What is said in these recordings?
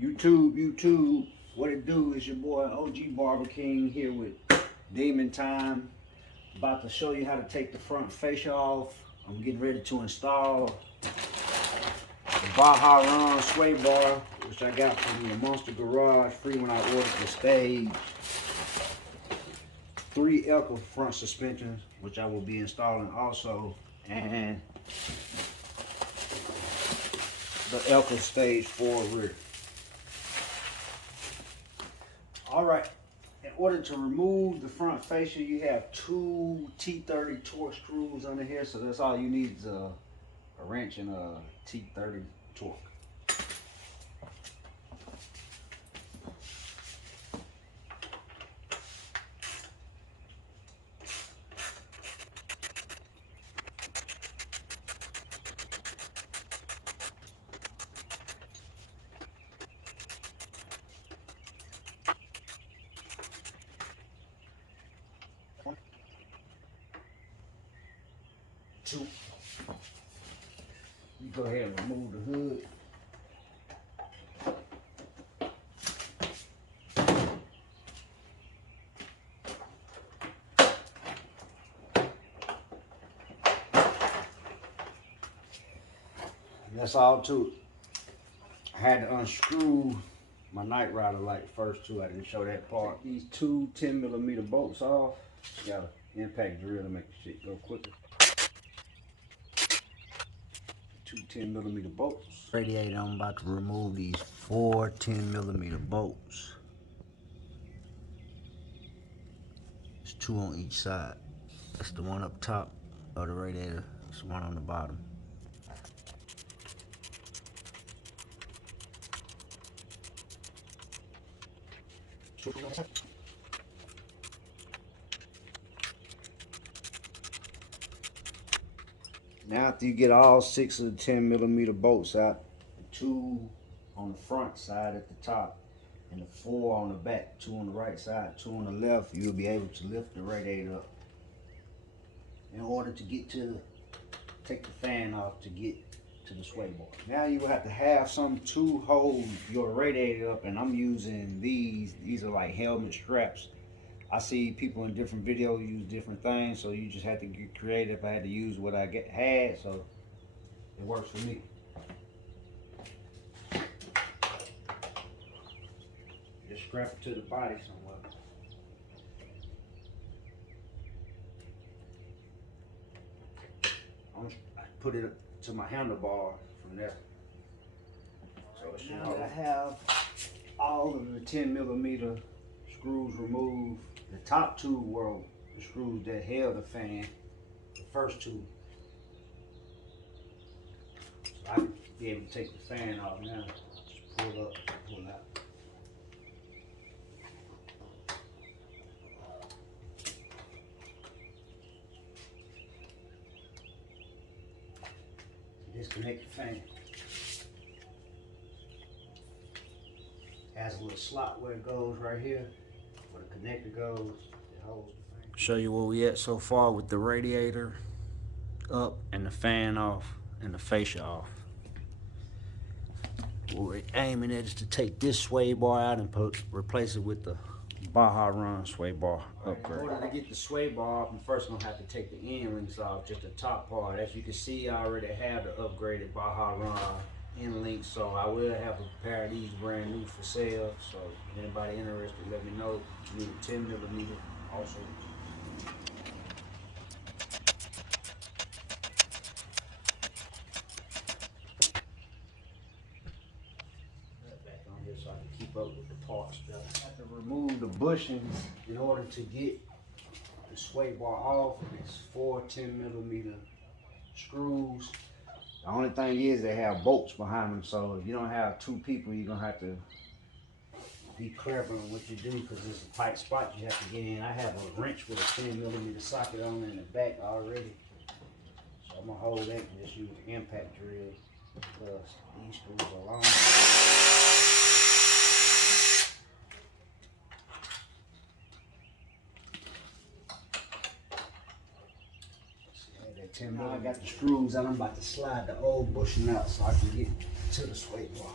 YouTube, what it do is your boy OG Barber King here with Demon Time. About to show you how to take the front fascia off. I'm getting ready to install the Baja Ron Swaybar, which I got from the Lamonster Garage free when I ordered the Stage. 3 Elka front suspensions, which I will be installing also, and the Elka Stage 4 rear. Alright, in order to remove the front fascia, you have 2 T30 torque screws under here, so that's all you need is a wrench and a T30 torque. Two. You go ahead and remove the hood. And that's all to it. I had to unscrew my night rider light first too. I didn't show that part. These 2 10mm bolts off. Just got an impact drill to make the shit go quicker. 2 10mm bolts. Radiator, I'm about to remove these 4 10mm bolts. There's 2 on each side. That's the one up top of the radiator. There's one on the bottom. Now after you get all 6 of the 10mm bolts out, the 2 on the front side at the top and the 4 on the back, 2 on the right side, 2 on the left, you'll be able to lift the radiator up. In order to get to take the fan off to get to the sway bar. Now you will have to have something to hold your radiator up, and I'm using these. These are like helmet straps. I see people in different videos use different things, so you just have to get creative. I had to use what I had, so it works for me. Just strap it to the body somewhere. I put it to my handlebar from there. So now that I have all of the 10mm screws removed, the top 2 were the screws that held the fan, the first 2. So I can be able to take the fan off now. Just pull up, pull out. Disconnect the fan. Has a little slot where it goes right here, where the connector goes. It holds the fan. Show you where we at so far with the radiator up and the fan off and the fascia off. What we're aiming at is to take this sway bar out and replace it with the Baja Ron Swaybar upgrade. In order to get the sway bar off, I'm first gonna have to take the end links off, just the top part. As you can see, I already have the upgraded Baja Ron end links, so I will have a pair of these brand new for sale. So if anybody interested, let me know. You need a 10mm also. Back on here so I can keep up with the parts. I have to remove the bushings in order to get the sway bar off. It's 4 10mm screws. The only thing is they have bolts behind them, so if you don't have 2 people, you're gonna have to be clever in what you do because it's a tight spot you have to get in. I have a wrench with a 10mm socket on it in the back already, so I'm gonna hold that and just use the impact drill because these screws are long. Now I got the screws and I'm about to slide the old bushing out so I can get to the sway bar.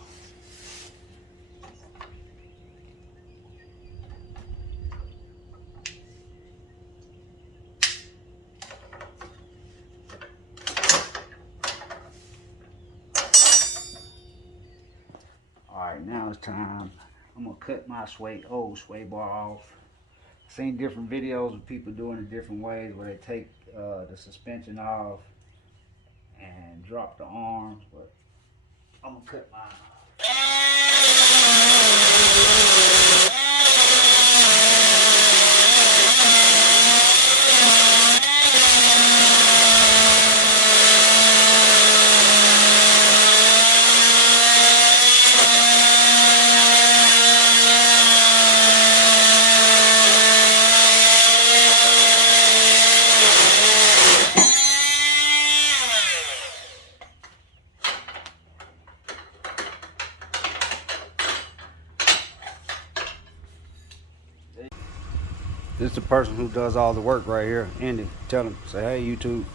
Alright, now it's time. I'm gonna cut my old sway bar off. Seen different videos of people doing it different ways where they take the suspension off and drop the arms, but I'm gonna cut mine This is the person who does all the work right here. Andy, tell him, say, hey, YouTube.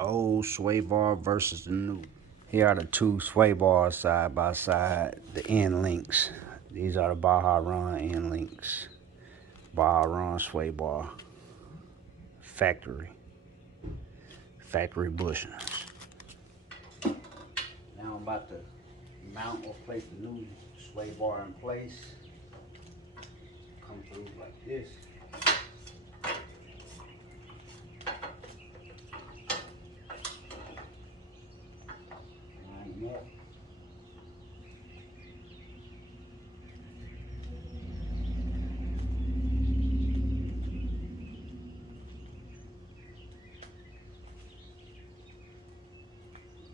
Old sway bar versus the new. Here are the two sway bars side by side, the end links. These are the Baja Ron end links. Baja Ron Swaybar. Factory bushings. Now I'm about to mount or place the new sway bar in place. Come through like this. Line up.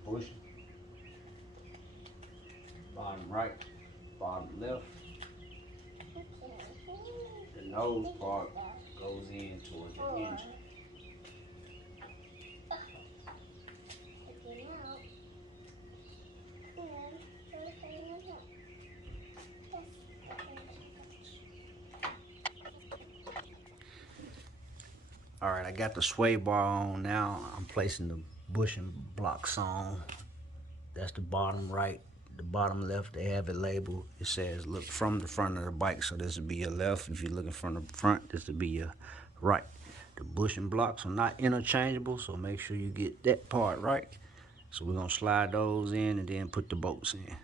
Push. Bottom right, bottom left. The nose part goes in towards the engine. All right, I got the sway bar on now. I'm placing the bushing blocks on. That's the bottom right. The bottom left, they have it labeled. It says look from the front of the bike, so this would be your left. If you're looking from the front, this would be your right. The bushing blocks are not interchangeable, so make sure you get that part right. So we're gonna slide those in and then put the bolts in.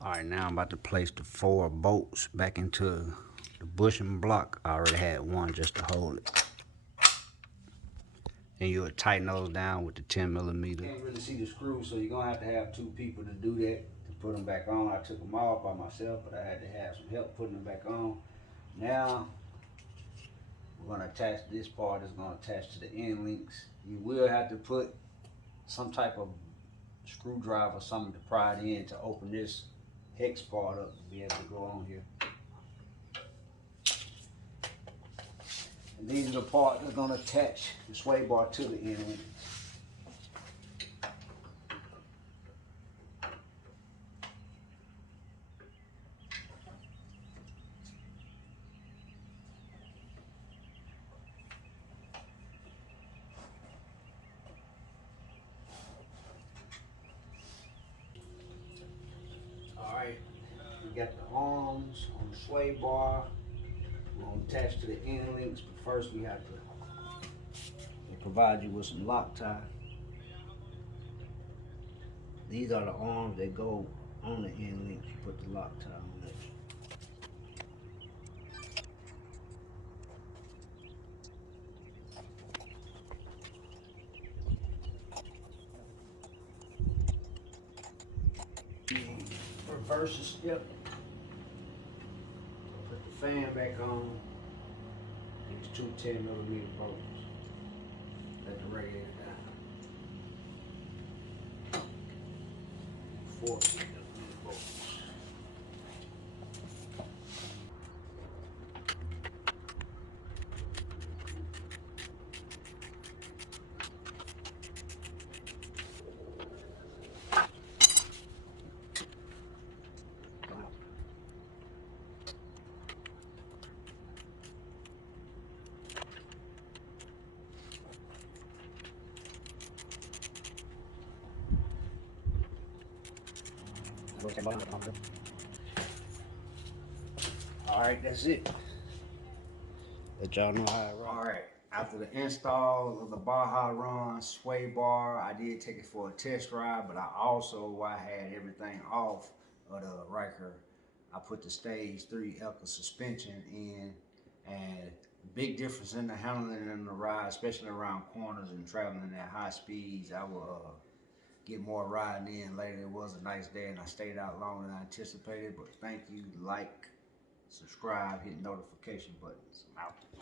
All right, now I'm about to place the 4 bolts back into the bushing block. I already had one just to hold it. And you'll tighten those down with the 10mm. You can't really see the screws, so you're gonna have 2 people to do that, to put them back on. I took them off by myself, but I had to have some help putting them back on. Now, we're gonna attach this part. It's gonna attach to the end links. You will have to put some type of screwdriver or something to pry it in to open this hex part up to be able to go on here. And these are the parts that are going to attach the sway bar to the end links. Alright, we got the arms on the sway bar. We're going to attach to the end links, but first we have to provide you with some Loctite. These are the arms that go on the end links. You put the Loctite on it. Reverse the step. Put the fan back on. These 2 10mm bolts. Let the radiator down. 4 10mm bolts. Alright, that's it. Let y'all know how it rolls. Alright, After the install of the Baja Ron Swaybar, I did take it for a test ride, but I also, while I had everything off of the Ryker, I put the Stage 3 Elka Suspension in, and big difference in the handling and the ride, especially around corners and traveling at high speeds. I will get more riding in later. It was a nice day and I stayed out longer than I anticipated, but thank you, like, subscribe, hit notification buttons. I'm out.